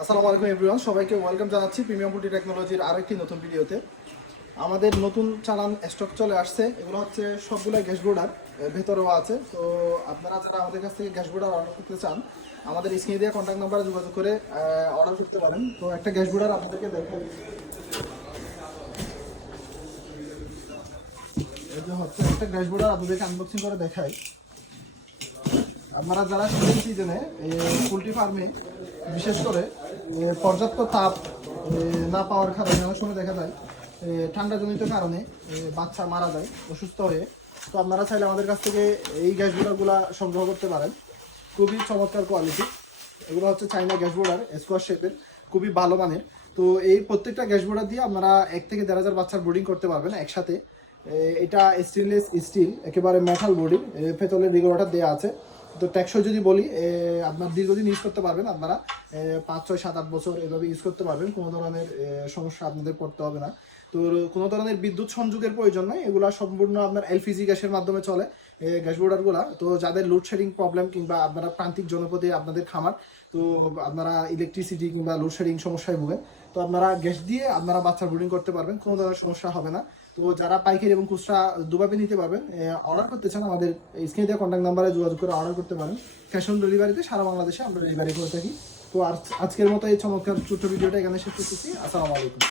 আসসালামু আলাইকুম এভরিওয়ান, সবাইকে ওয়েলকাম জানাচ্ছি প্রিমিয়াম পোল্ট্রি টেকনোলজির আরেকটি নতুন ভিডিওতে। আমাদের নতুন চালান স্টক চলে আসছে। এগুলো হচ্ছে সবগুলো গ্যাস বোর্ডার, ভেতরেও আছে। তো আপনারা যারা আমাদের কাছ থেকে গ্যাস বোর্ডার অর্ডার করতে চান, আমাদের স্ক্রিনে দেওয়া কন্ট্যাক্ট নাম্বারে যোগাযোগ করে অর্ডার করতে পারেন। তো একটা গ্যাস বোর্ডার আপনাদেরকে দেখাই। এই যে হচ্ছে একটা গ্যাস বোর্ডার আপনাদেরকে আনবক্সিং করে দেখাই। আপনারা যারা শীতের সিজনে পোলট্রি ফার্মে বিশেষ করে পর্যাপ্ত তাপ না পাওয়ার কারণে অনেক সময় দেখা যায় ঠান্ডাজনিত কারণে বাচ্চা মারা যায় অসুস্থ হয়ে। তো আপনারা চাইলে আমাদের কাছ থেকে এই গ্যাস বোর্ডারগুলো সংগ্রহ করতে পারেন। খুবই চমৎকার কোয়ালিটি। এগুলো হচ্ছে চাইনা গ্যাস বোর্ডার, স্কোয়ার শেপের, খুবই ভালো মানের। তো এই প্রত্যেকটা গ্যাস বোর্ডার দিয়ে আপনারা 1 থেকে 1,500 বাচ্চার ব্রিডিং করতে পারবেন একসাথে। এটা স্টেনলেস স্টিল, একেবারে মেটাল বডি, পেতলের রেগুলেটর দেওয়া আছে। তো টেকসই যদি বলি, আপনার দীর্ঘদিন ইউজ করতে পারবেন। আপনারা 5, 6, 7, 8 বছর এভাবে ইউজ করতে পারবেন। কোনো ধরনের সমস্যা আপনাদের পড়তে হবে না। তো কোনো ধরনের বিদ্যুৎ সংযোগের প্রয়োজন নয়। এগুলা সম্পূর্ণ আপনার এলপিজি গ্যাসের মাধ্যমে চলে গ্যাস বোর্ডারগুলা। তো যাদের লোডশেডিং প্রবলেম কিংবা আপনারা প্রান্তিক জনপদে আপনাদের খামার, তো আপনারা ইলেকট্রিসিটি কিংবা লোডশেডিং সমস্যায় ভোগেন, তো আপনারা গ্যাস দিয়ে আপনারা বাচ্চা ব্রিডিং করতে পারবেন, কোনো ধরনের সমস্যা হবে না। তো যারা পাইকারি এবং খুচরা দুভাবে নিতে পারবেন, অর্ডার করতে চান, আমাদের স্ক্রিনে দেওয়া কন্ট্যাক্ট নাম্বারে যোগাযোগ করে অর্ডার করতে পারেন। ক্যাশ অন ডেলিভারিতে সারা বাংলাদেশে আমরা ডেলিভারি করে থাকি। তো আজকের মতো এই চমৎকার ছোট্ট ভিডিওটা এখানে শেষ করতেছি। আসসালামু আলাইকুম।